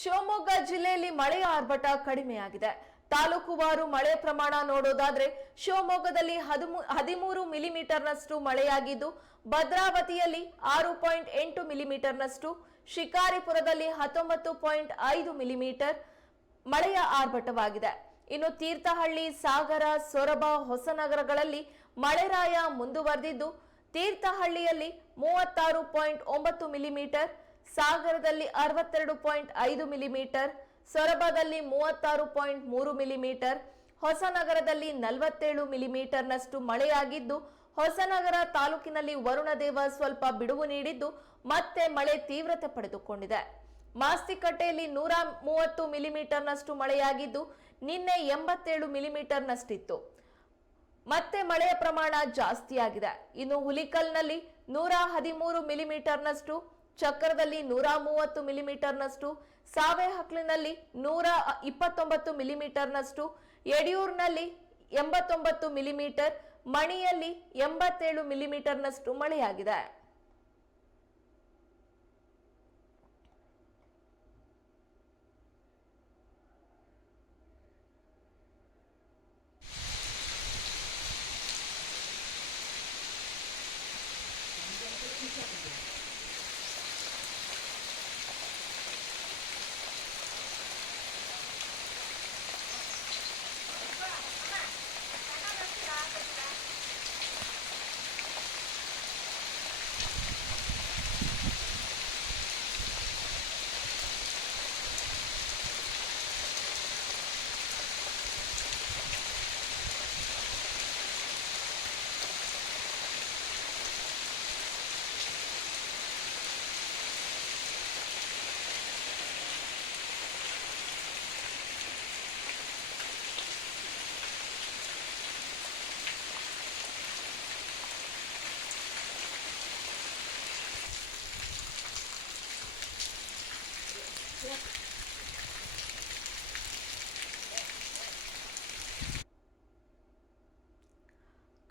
ಶಿವಮೊಗ್ಗ ಜಿಲ್ಲೆಯಲ್ಲಿ ಮಳೆಯ ಆರ್ಭಟ ಕಡಿಮೆಯಾಗಿದೆ. ತಾಲೂಕುವಾರು ಮಳೆ ಪ್ರಮಾಣ ನೋಡೋದಾದ್ರೆ ಶಿವಮೊಗ್ಗದಲ್ಲಿ ಹದಿಮೂ ಹದಿಮೂರು ಮಿಲಿಮೀಟರ್ನಷ್ಟು ಮಳೆಯಾಗಿದ್ದು, ಭದ್ರಾವತಿಯಲ್ಲಿ ಆರು ಪಾಯಿಂಟ್ ಎಂಟು ಮಿಲಿಮೀಟರ್ನಷ್ಟು, ಶಿಕಾರಿಪುರದಲ್ಲಿ ಹತ್ತೊಂಬತ್ತು ಪಾಯಿಂಟ್ ಐದು ಮಿಲಿಮೀಟರ್ ಮಳೆಯ ಆರ್ಭಟವಾಗಿದೆ. ಇನ್ನು ತೀರ್ಥಹಳ್ಳಿ, ಸಾಗರ, ಸೊರಬ, ಹೊಸನಗರಗಳಲ್ಲಿ ಮಳೆರಾಯ ಮುಂದುವರೆದಿದ್ದು, ತೀರ್ಥಹಳ್ಳಿಯಲ್ಲಿ ಮೂವತ್ತಾರು ಪಾಯಿಂಟ್ ಒಂಬತ್ತು ಮಿಲಿಮೀಟರ್ ಸಾಗರದಲ್ಲಿ ಅರವತ್ತೆರಡು ಪಾಯಿಂಟ್ ಐದು ಮಿಲಿಮೀಟರ್, ಸೊರಬದಲ್ಲಿ ಮೂವತ್ತಾರು ಪಾಯಿಂಟ್ ಮೂರು ಮಿಲಿಮೀಟರ್, ಹೊಸನಗರದಲ್ಲಿ ನಲವತ್ತೇಳು ಮಿಲಿಮೀಟರ್ನಷ್ಟು ಮಳೆಯಾಗಿದ್ದು, ಹೊಸನಗರ ತಾಲೂಕಿನಲ್ಲಿ ವರುಣದೇವ ಸ್ವಲ್ಪ ಬಿಡುವು ನೀಡಿದ್ದು, ಮತ್ತೆ ಮಳೆ ತೀವ್ರತೆ ಪಡೆದುಕೊಂಡಿದೆ. ಮಾಸ್ತಿಕಟ್ಟೆಯಲ್ಲಿ ನೂರ ಮೂವತ್ತು ಮಿಲಿಮೀಟರ್ನಷ್ಟು ಮಳೆಯಾಗಿದ್ದು, ನಿನ್ನೆ ಎಂಬತ್ತೇಳು ಮಿಲಿಮೀಟರ್ನಷ್ಟಿತ್ತು. ಮತ್ತೆ ಮಳೆಯ ಪ್ರಮಾಣ ಜಾಸ್ತಿಯಾಗಿದೆ. ಇನ್ನು ಹುಲಿಕಲ್ನಲ್ಲಿ ನೂರ ಹದಿಮೂರು ಮಿಲಿಮೀಟರ್ನಷ್ಟು ಚಕ್ರದಲ್ಲಿ ನೂರ ಮೂವತ್ತು ಮಿಲಿಮೀಟರ್ನಷ್ಟು ಸಾವೆಹಕ್ಲಿನಲ್ಲಿ ನೂರ ಇಪ್ಪತ್ತೊಂಬತ್ತು ಮಿಲಿಮೀಟರ್ನಷ್ಟು ಯಡಿಯೂರಿನಲ್ಲಿ ಎಂಬತ್ತೊಂಬತ್ತು ಮಿಲಿಮೀಟರ್, ಮಣಿಯಲ್ಲಿ ಎಂಬತ್ತೇಳು ಮಿಲಿಮೀಟರ್ನಷ್ಟು ಮಳೆಯಾಗಿದೆ.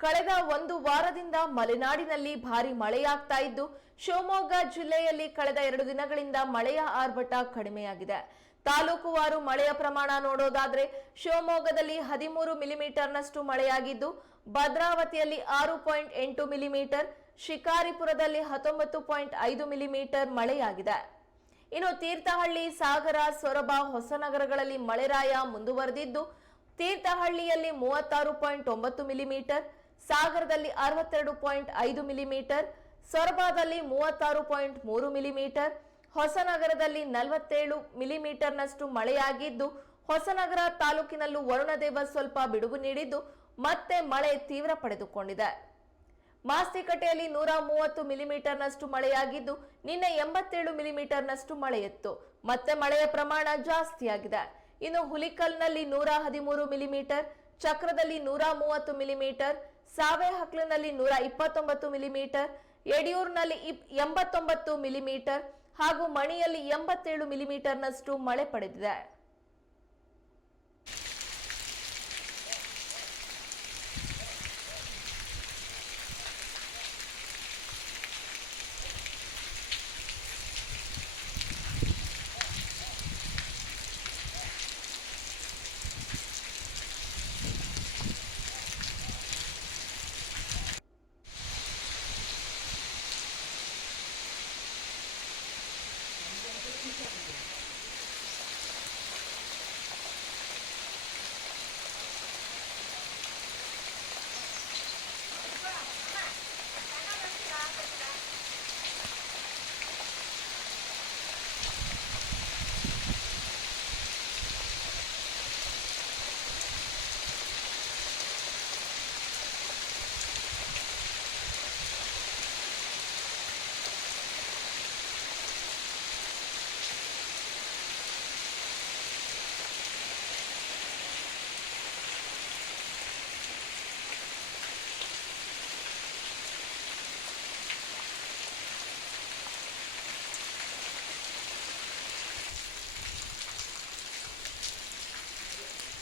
ಕಳೆದ ಒಂದು ವಾರದಿಂದ ಮಲೆನಾಡಿನಲ್ಲಿ ಭಾರಿ ಮಳೆಯಾಗ್ತಾ ಇದ್ದು, ಶಿವಮೊಗ್ಗ ಜಿಲ್ಲೆಯಲ್ಲಿ ಕಳೆದ ಎರಡು ದಿನಗಳಿಂದ ಮಳೆಯ ಆರ್ಭಟ ಕಡಿಮೆಯಾಗಿದೆ. ತಾಲೂಕುವಾರು ಮಳೆಯ ಪ್ರಮಾಣ ನೋಡೋದಾದ್ರೆ, ಶಿವಮೊಗ್ಗದಲ್ಲಿ ಹದಿಮೂರು ಮಿಲಿಮೀಟರ್ನಷ್ಟು ಮಳೆಯಾಗಿದ್ದು, ಭದ್ರಾವತಿಯಲ್ಲಿ ಆರು ಪಾಯಿಂಟ್ ಎಂಟು ಮಿಲಿಮೀಟರ್, ಶಿಕಾರಿಪುರದಲ್ಲಿ ಹತ್ತೊಂಬತ್ತು ಪಾಯಿಂಟ್ ಐದು ಮಿಲಿಮೀಟರ್ ಮಳೆಯಾಗಿದೆ. ಇನ್ನು ತೀರ್ಥಹಳ್ಳಿ, ಸಾಗರ, ಸೊರಬ ಹೊಸನಗರಗಳಲ್ಲಿ ಮಳೆರಾಯ ಮುಂದುವರೆದಿದ್ದು, ತೀರ್ಥಹಳ್ಳಿಯಲ್ಲಿ ಮೂವತ್ತಾರು ಪಾಯಿಂಟ್ ಒಂಬತ್ತು ಮಿಲಿಮೀಟರ್, ಸಾಗರದಲ್ಲಿ ಅರವತ್ತೆರಡು ಪಾಯಿಂಟ್ ಐದು ಮಿಲಿಮೀಟರ್, ಸೊರಬದಲ್ಲಿ ಮೂವತ್ತಾರು ಪಾಯಿಂಟ್ ಮೂರು ಮಿಲಿಮೀಟರ್, ಹೊಸನಗರದಲ್ಲಿ ನಲವತ್ತೇಳು ಮಿಲಿಮೀಟರ್ನಷ್ಟು ಮಳೆಯಾಗಿದ್ದು, ಹೊಸನಗರ ತಾಲೂಕಿನಲ್ಲೂ ವರುಣದೇವ ಸ್ವಲ್ಪ ಬಿಡುವು ನೀಡಿದ್ದು, ಮತ್ತೆ ಮಳೆ ತೀವ್ರ ಪಡೆದುಕೊಂಡಿದೆ. ಮಾಸ್ತಿಕಟ್ಟೆಯಲ್ಲಿ ನೂರ ಮೂವತ್ತು ಮಿಲಿಮೀಟರ್ನಷ್ಟು ಮಳೆಯಾಗಿದ್ದು, ನಿನ್ನೆ ಎಂಬತ್ತೇಳು ಮಿಲಿಮೀಟರ್ನಷ್ಟು ಮಳೆಯಿತ್ತು. ಮತ್ತೆ ಮಳೆಯ ಪ್ರಮಾಣ ಜಾಸ್ತಿಯಾಗಿದೆ. ಇನ್ನು ಹುಲಿಕಲ್ನಲ್ಲಿ ನೂರ ಹದಿಮೂರು ಮಿಲಿಮೀಟರ್, ಚಕ್ರದಲ್ಲಿ ನೂರ ಮೂವತ್ತು ಮಿಲಿಮೀಟರ್, ಸಾವೆಹಕ್ಲಿನಲ್ಲಿ ನೂರ ಇಪ್ಪತ್ತೊಂಬತ್ತು ಮಿಲಿಮೀಟರ್, ಯಡಿಯೂರಿನಲ್ಲಿ ಎಂಬತ್ತೊಂಬತ್ತು ಮಿಲಿಮೀಟರ್ ಹಾಗೂ ಮಣಿಯಲ್ಲಿ ಎಂಬತ್ತೇಳು ಮಿಲಿಮೀಟರ್ನಷ್ಟು ಮಳೆ ಪಡೆದಿದೆ.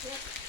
Yep.